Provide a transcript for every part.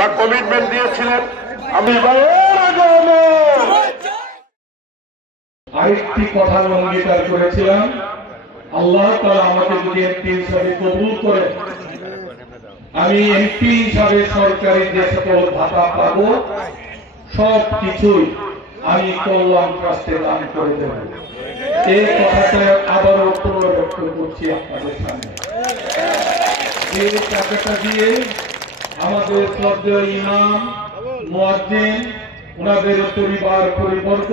বা কমিটমেন্ট দিয়েছিলেন। আমি আরেকটি কথা অঙ্গীকার করেছিলাম, আল্লাহ তাআলা আমাকে যদি এমপি হিসাবে কবুল করে আমি এমপি হিসাবে সরকারি যে সকল ভাতা পাবো সব কিছুই আমি কল্যাণ ট্রাস্টে দান করে দেব। এই কথাটা আবারও পুনরাবৃত্ত করছি আপনাদের সামনে। এই টাকাটা দিয়ে আমাদের শ্রদ্ধেয় ইমাম, মুয়াজ্জিন, ওনাদের পরিবার পরিবর্গ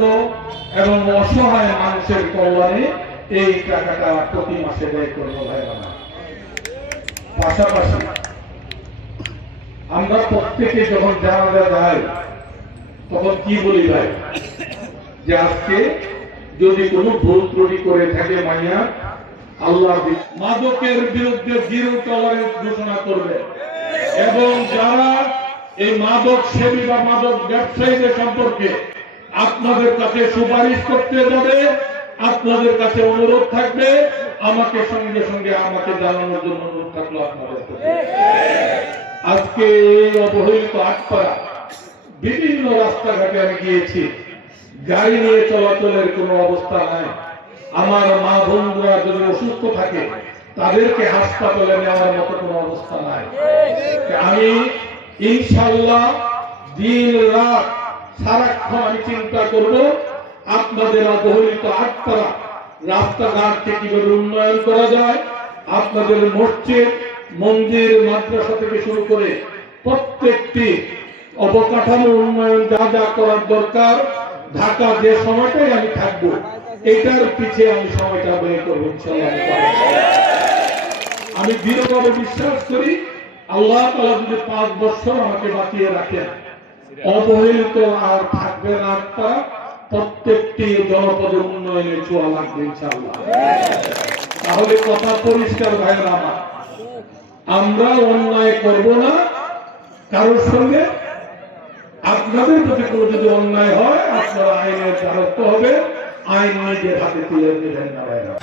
এবং অসহায় মানুষের কল্যাণে এই টাকাটা প্রতি মাসে ব্যয় করবো ভাইরা। পাশাপাশি আমরা প্রত্যেকে যখন জানাজা যাই তখন কি বলি ভাই, যে আজকে যদি কোনো ভুল ত্রুটি করে থাকে মাইয়া আল্লাহ মাদকের বিরুদ্ধে জিরো টলারেন্স ঘোষণা করবে এবং যারা এই মাদক সেবী বা মাদক ব্যবসায়ীদের সম্পর্কে আপনাদের কাছে সুপারিশ করতে যাবে, আপনাদের কাছে অনুরোধ থাকবে, আমাকে সঙ্গে সঙ্গে আমাকে জানানোর জন্য অনুরোধ থাকলো আপনাদের। আজকে এই অবহেলিত আটপাড়া বিভিন্ন রাস্তাঘাটে আমি গিয়েছি, গাড়ি নিয়ে চলাচলের কোনো অবস্থা নাই। আমার মা বন্ধুরা যদি অসুস্থ থাকে তাদেরকে হাসপাতালে নেওয়ার মতো কোনো অবস্থা নাই। আমি ইনশাআল্লাহ দিন রাত সারাক্ষণ আমি চিন্তা করব আপনাদের অবহেলিত আটপাড়া রাস্তাঘাটকে কিভাবে উন্নয়ন করা যায়, আপনাদের মসজিদ, মন্দির, মাদ্রাসা থেকে শুরু করে প্রত্যেকটি অবকাঠামো উন্নয়ন যা যা করার দরকার ঢাকা যে সময়টাই আমি থাকবো এটার পিছে আমি সময়টা ব্যয় করবো ইনশাআল্লাহ। আমি দৃঢ়ভাবে বিশ্বাস করি আল্লাহ তাআলা যদি 5 বছর আমাকে বাঁচিয়ে রাখেন, অবহেলিত আর থাকবে না আটটা, প্রত্যেকটি জনপদের উন্নয়নে ছোঁয়া লাগবে ইনশাআল্লাহ। তাহলে কথা পরিষ্কার ভাইরা আমার, আমরা অন্যায় করব না কারোর সঙ্গে। আপনাদের প্রতি কোনো যদি অন্যায় হয় আপনারা আইনের দ্বারস্থ হবে, আইন নিজের হাতে তুলে নেবেন না ভাইরা।